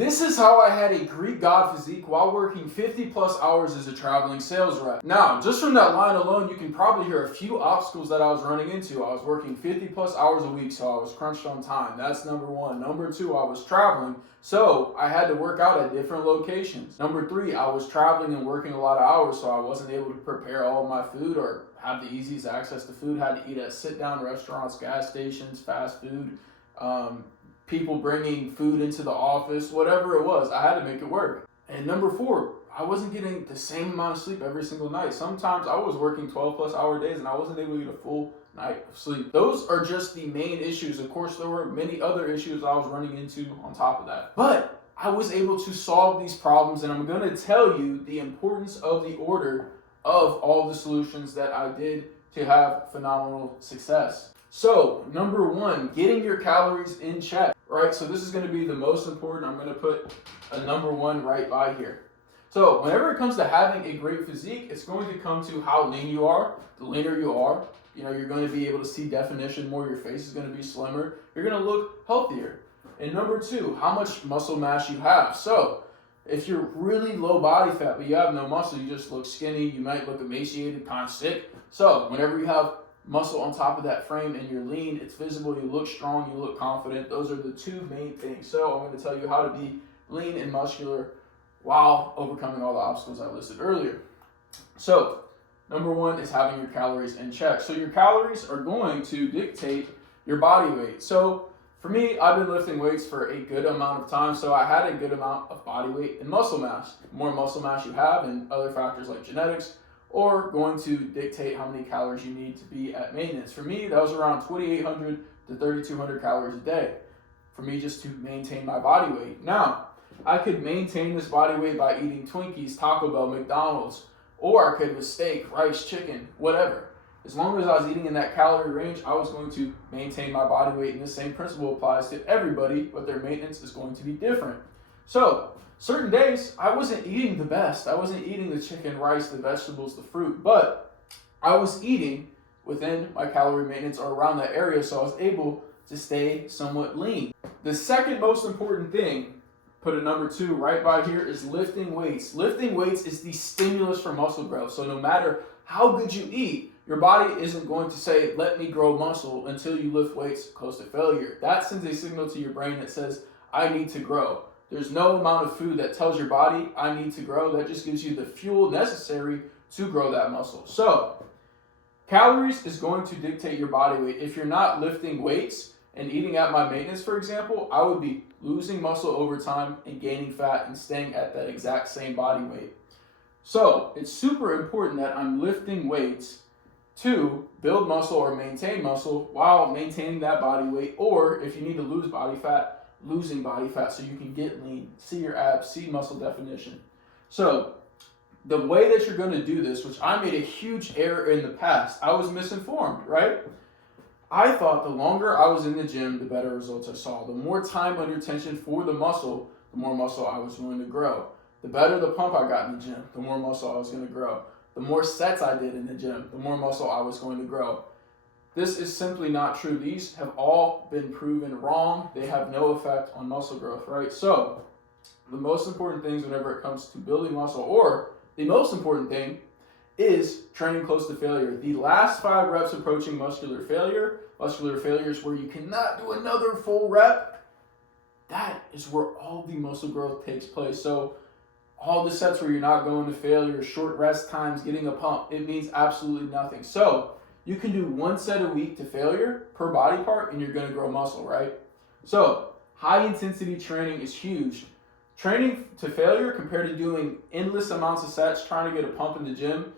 This is how I had a Greek God physique while working 50 plus hours as a traveling sales rep. Now, just from that line alone, you can probably hear a few obstacles that I was running into. I was working 50 plus hours a week, so I was crunched on time. That's number one. Number two, I was traveling, so I had to work out at different locations. Number three, I was traveling and working a lot of hours, so I wasn't able to prepare all of my food or have the easiest access to food. I had to eat at sit-down restaurants, gas stations, fast food, people bringing food into the office, whatever it was, I had to make it work. And number four, I wasn't getting the same amount of sleep every single night. Sometimes I was working 12 plus hour days and I wasn't able to get a full night of sleep. Those are just the main issues. Of course, there were many other issues I was running into on top of that. But I was able to solve these problems, and I'm going to tell you the importance of the order of all the solutions that I did to have phenomenal success. So, number one, getting your calories in check, right? So this is going to be the most important. I'm going to put a number one right by here. So whenever it comes to having a great physique, it's going to come to how lean you are. The leaner you are, you're going to be able to see definition more. Your face is going to be slimmer. You're going to look healthier. And number two, how much muscle mass you have. So if you're really low body fat, but you have no muscle, you just look skinny, you might look emaciated, kind of sick. So whenever you have muscle on top of that frame and you're lean, it's visible, you look strong, you look confident. Those are the two main things. So I'm going to tell you how to be lean and muscular while overcoming all the obstacles I listed earlier. So number one is having your calories in check. So your calories are going to dictate your body weight. So for me, I've been lifting weights for a good amount of time, so I had a good amount of body weight and muscle mass. The more muscle mass you have and other factors like genetics or going to dictate how many calories you need to be at maintenance. For me, that was around 2,800 to 3,200 calories a day for me just to maintain my body weight. Now, I could maintain this body weight by eating Twinkies, Taco Bell, McDonald's, or I could with steak, rice, chicken, whatever. As long as I was eating in that calorie range, I was going to maintain my body weight, and the same principle applies to everybody, but their maintenance is going to be different. So, certain days, I wasn't eating the best. I wasn't eating the chicken, rice, the vegetables, the fruit, but I was eating within my calorie maintenance or around that area, so I was able to stay somewhat lean. The second most important thing, put a number two right by here, is lifting weights. Lifting weights is the stimulus for muscle growth. So no matter how good you eat, your body isn't going to say, let me grow muscle until you lift weights close to failure. That sends a signal to your brain that says, I need to grow. There's no amount of food that tells your body, I need to grow. That just gives you the fuel necessary to grow that muscle. So, calories is going to dictate your body weight. If you're not lifting weights and eating at my maintenance, for example, I would be losing muscle over time and gaining fat and staying at that exact same body weight. So, it's super important that I'm lifting weights to build muscle or maintain muscle while maintaining that body weight, or if you need to lose body fat, losing body fat so you can get lean, see your abs, see muscle definition. So the way that you're going to do this, which I made a huge error in the past, I was misinformed, right? I thought the longer I was in the gym, the better results I saw. The more time under tension for the muscle, the more muscle I was going to grow. The better the pump I got in the gym, the more muscle I was going to grow. The more sets I did in the gym, the more muscle I was going to grow. This is simply not true. These have all been proven wrong. They have no effect on muscle growth, right? So the most important things whenever it comes to building muscle, or the most important thing, is training close to failure. The last 5 reps approaching muscular failure is where you cannot do another full rep. That is where all the muscle growth takes place. So all the sets where you're not going to failure, short rest times, getting a pump, it means absolutely nothing. So you can do 1 set a week to failure per body part and you're going to grow muscle, right? So high intensity training is huge. Training to failure compared to doing endless amounts of sets, trying to get a pump in the gym.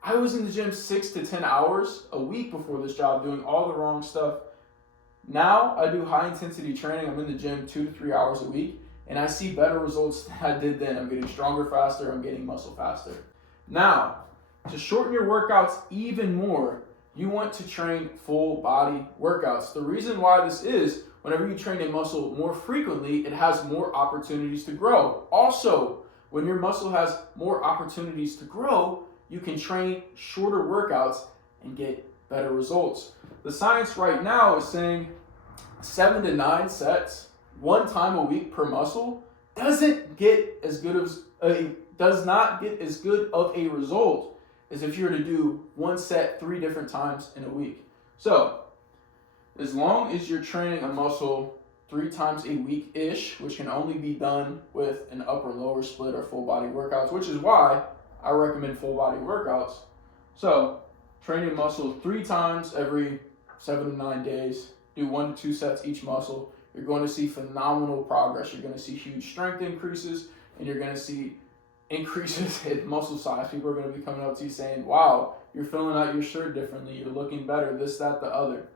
I was in the gym 6 to 10 hours a week before this job doing all the wrong stuff. Now I do high intensity training. I'm in the gym 2 to 3 hours a week and I see better results than I did then. I'm getting stronger faster. I'm getting muscle faster. Now, to shorten your workouts even more, you want to train full body workouts. The reason why this is, whenever you train a muscle more frequently, it has more opportunities to grow. Also, when your muscle has more opportunities to grow, you can train shorter workouts and get better results. The science right now is saying 7 to 9 sets, 1 time a week per muscle. does not get as good of a result as if you were to do one set 3 different times in a week. So, as long as you're training a muscle 3 times a week-ish, which can only be done with an upper lower split or full body workouts, which is why I recommend full body workouts. So, training muscle 3 times every 7 to 9 days, do 1 to 2 sets each muscle. You're going to see phenomenal progress. You're going to see huge strength increases, and you're going to see increases in muscle size. People are going to be coming up to you saying, wow, you're filling out your shirt differently, you're looking better, this, that, the other.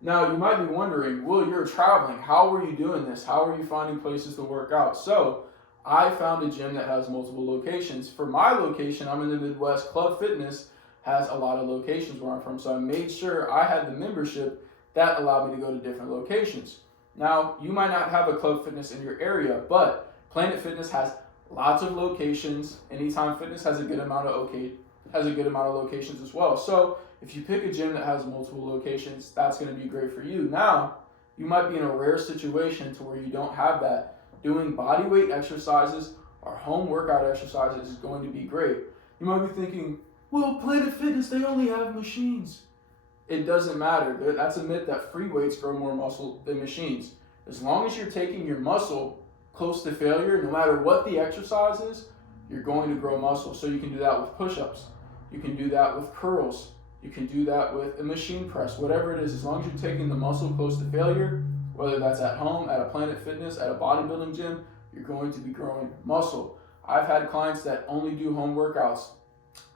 Now, you might be wondering, well, you're traveling. How are you doing this? How are you finding places to work out? So, I found a gym that has multiple locations. For my location, I'm in the Midwest. Club Fitness has a lot of locations where I'm from. So, I made sure I had the membership that allowed me to go to different locations. Now, you might not have a Club Fitness in your area, but Planet Fitness has lots of locations. Anytime Fitness has a good amount of locations as well. So if you pick a gym that has multiple locations, that's going to be great for you. Now, you might be in a rare situation to where you don't have that. Doing body weight exercises or home workout exercises is going to be great. You might be thinking, well, Planet Fitness, they only have machines. It doesn't matter. That's a myth that free weights grow more muscle than machines. As long as you're taking your muscle close to failure, no matter what the exercise is, you're going to grow muscle. So you can do that with push-ups. You can do that with curls. You can do that with a machine press, whatever it is. As long as you're taking the muscle close to failure, whether that's at home, at a Planet Fitness, at a bodybuilding gym, you're going to be growing muscle. I've had clients that only do home workouts,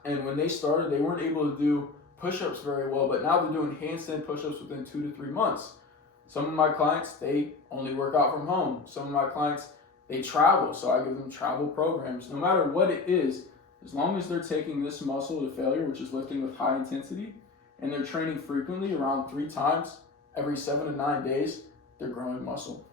and when they started, they weren't able to do push-ups very well, but now they're doing handstand push-ups within 2 to 3 months. Some of my clients, they only work out from home. Some of my clients, they travel, so I give them travel programs. No matter what it is, as long as they're taking this muscle to failure, which is lifting with high intensity, and they're training frequently, around 3 times every 7 to 9 days, they're growing muscle.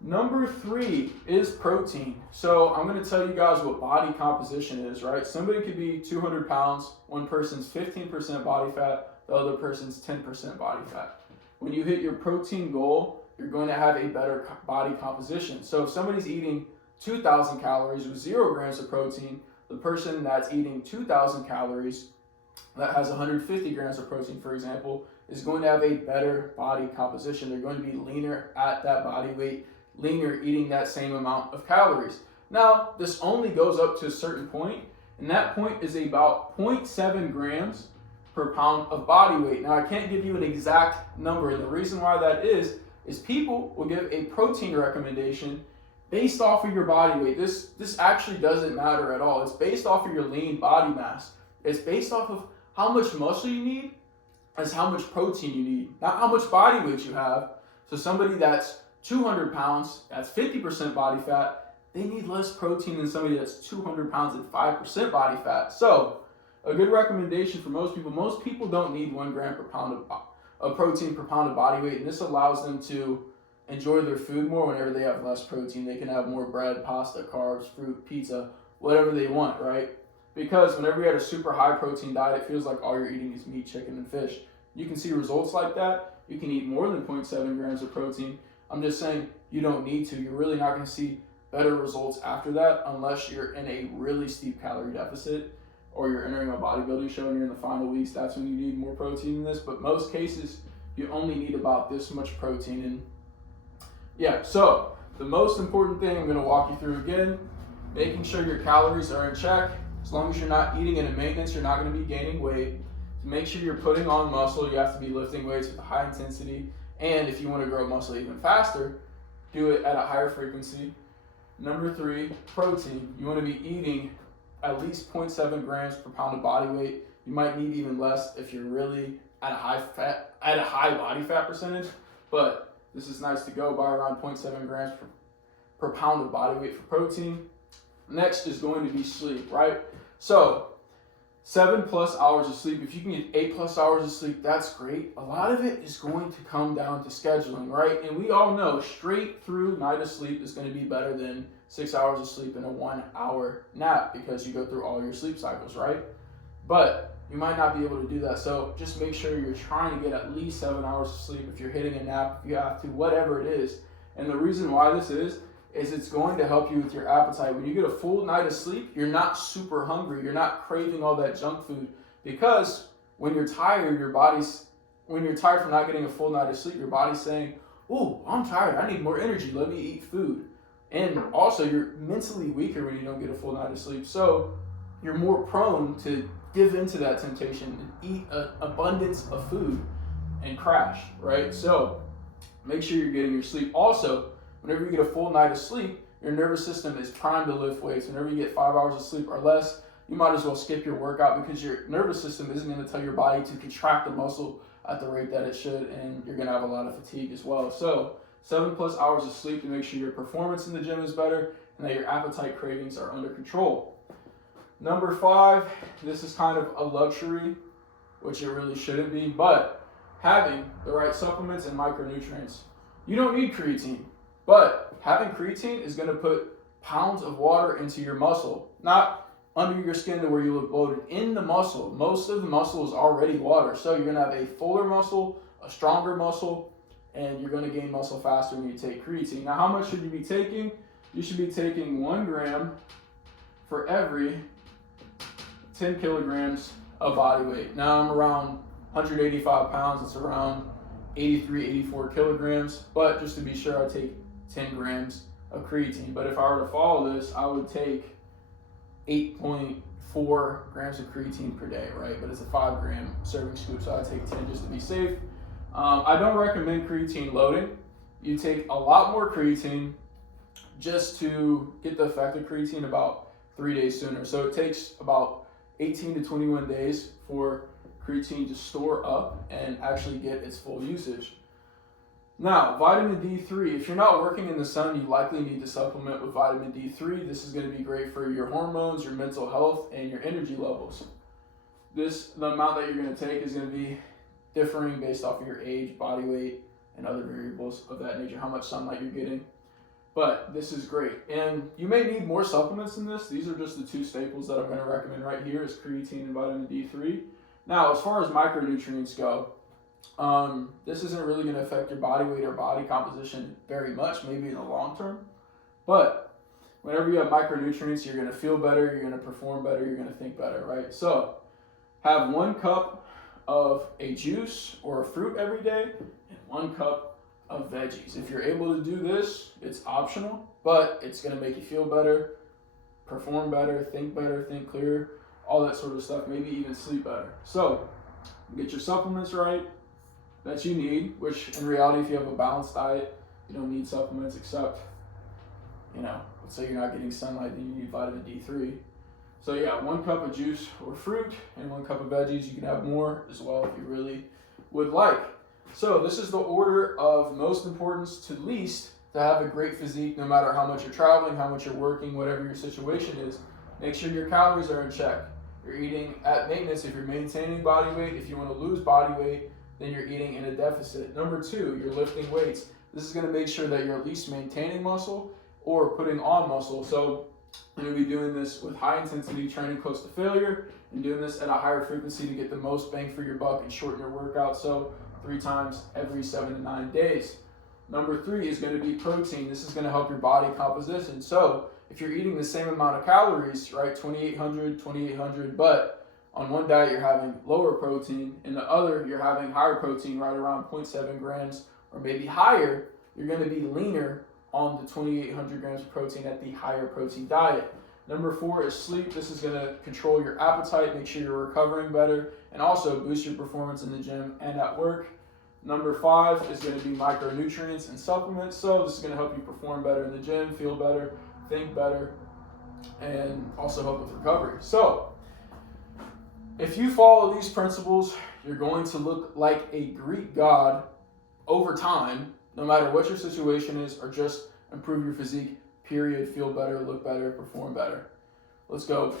Number 3 is protein. So I'm going to tell you guys what body composition is, right? Somebody could be 200 pounds, one person's 15% body fat, the other person's 10% body fat. When you hit your protein goal, you're going to have a better body composition. So if somebody's eating 2,000 calories with 0 grams of protein, the person that's eating 2,000 calories that has 150 grams of protein, for example, is going to have a better body composition. They're going to be leaner at that body weight, leaner eating that same amount of calories. Now, this only goes up to a certain point, and that point is about 0.7 grams per pound of body weight. Now, I can't give you an exact number, and the reason why that is people will give a protein recommendation based off of your body weight. This actually doesn't matter at all. It's based off of your lean body mass. It's based off of how much muscle you need as how much protein you need, not how much body weight you have. So somebody that's 200 pounds, that's 50% body fat, they need less protein than somebody that's 200 pounds and 5% body fat. So a good recommendation for most people don't need 1 gram per pound of protein per pound of body weight, and this allows them to enjoy their food more whenever they have less protein. They can have more bread, pasta, carbs, fruit, pizza, whatever they want, right? Because whenever you have a super high protein diet, it feels like all you're eating is meat, chicken, and fish. You can see results like that. You can eat more than 0.7 grams of protein. I'm just saying you don't need to. You're really not going to see better results after that unless you're in a really steep calorie deficit or you're entering a bodybuilding show and you're in the final weeks. That's when you need more protein than this. But most cases, you only need about this much protein. And yeah, so the most important thing I'm going to walk you through again, making sure your calories are in check. As long as you're not eating in a maintenance, you're not going to be gaining weight. To make sure you're putting on muscle, you have to be lifting weights with a high intensity. And if you want to grow muscle even faster, do it at a higher frequency. Number 3, protein. You want to be eating at least 0.7 grams per pound of body weight. You might need even less if you're really at a high body fat percentage, but this is nice to go by around 0.7 grams per pound of body weight for protein. Next is going to be sleep, right? So 7+ hours of sleep. If you can get 8+ hours of sleep, that's great. A lot of it is going to come down to scheduling, right? And we all know straight through night of sleep is going to be better than 6 hours of sleep and a 1-hour nap because you go through all your sleep cycles, right? But you might not be able to do that. So just make sure you're trying to get at least 7 hours of sleep. If you're hitting a nap, if you have to, whatever it is, And the reason why this is it's going to help you with your appetite. When you get a full night of sleep, you're not super hungry. You're not craving all that junk food, because when you're tired, when you're tired from not getting a full night of sleep, your body's saying, "Oh, I'm tired. I need more energy. Let me eat food." And also, you're mentally weaker when you don't get a full night of sleep. So you're more prone to give into that temptation and eat an abundance of food and crash, right? So make sure you're getting your sleep. Also, whenever you get a full night of sleep, your nervous system is primed to lift weights. Whenever you get 5 hours of sleep or less, you might as well skip your workout, because your nervous system isn't going to tell your body to contract the muscle at the rate that it should, and you're going to have a lot of fatigue as well. So 7+ hours of sleep to make sure your performance in the gym is better and that your appetite cravings are under control. Number 5, this is kind of a luxury, which it really shouldn't be, but having the right supplements and micronutrients. You don't need creatine, but having creatine is going to put pounds of water into your muscle, not under your skin to where you look bloated. In the muscle, most of the muscle is already water, so you're going to have a fuller muscle, a stronger muscle, and you're going to gain muscle faster when you take creatine. Now, how much should you be taking? You should be taking 1 gram for every 10 kilograms of body weight. Now, I'm around 185 pounds. It's around 83, 84 kilograms. But just to be sure, I take 10 grams of creatine. But if I were to follow this, I would take 8.4 grams of creatine per day, right? But it's a 5 gram serving scoop, so I take 10 just to be safe. I don't recommend creatine loading. You take a lot more creatine just to get the effect of creatine about 3 days sooner. So it takes about 18 to 21 days for creatine to store up and actually get its full usage. Now, vitamin D3, if you're not working in the sun, you likely need to supplement with vitamin D3. This is going to be great for your hormones, your mental health, and your energy levels. The amount that you're going to take is going to be differing based off of your age, body weight, and other variables of that nature, how much sunlight you're getting. But this is great. And you may need more supplements than this. These are just the 2 staples that I'm going to recommend right here, is creatine and vitamin D3. Now, as far as micronutrients go, this isn't really going to affect your body weight or body composition very much, maybe in the long term. But whenever you have micronutrients, you're going to feel better, you're going to perform better, you're going to think better, right? So have 1 cup of a juice or a fruit every day and 1 cup of veggies. If you're able to do this, it's optional, but it's going to make you feel better, perform better, think clearer, all that sort of stuff, maybe even sleep better. So get your supplements right that you need, which in reality, if you have a balanced diet, you don't need supplements except, let's say you're not getting sunlight, then you need vitamin D3. So yeah, 1 cup of juice or fruit and 1 cup of veggies. You can have more as well if you really would like. So this is the order of most importance to least to have a great physique, no matter how much you're traveling, how much you're working, whatever your situation is. Make sure your calories are in check. You're eating at maintenance if you're maintaining body weight. If you want to lose body weight, then you're eating in a deficit. Number 2, you're lifting weights. This is going to make sure that you're at least maintaining muscle or putting on muscle. So you're going to be doing this with high intensity training close to failure, and doing this at a higher frequency to get the most bang for your buck and shorten your workout. So 3 times every 7 to 9 days. Number 3 is going to be protein. This is going to help your body composition. So if you're eating the same amount of calories, right, 2,800, but on one diet you're having lower protein, in the other you're having higher protein, right around 0.7 grams or maybe higher, you're going to be leaner on the 2,800 grams of protein at the higher protein diet. Number 4 is sleep. This is going to control your appetite, make sure you're recovering better, and also boost your performance in the gym and at work. Number 5 is going to be micronutrients and supplements. So this is going to help you perform better in the gym, feel better, think better, and also help with recovery. So if you follow these principles, you're going to look like a Greek god over time, no matter what your situation is, or just improve your physique, period, feel better, look better, perform better. Let's go.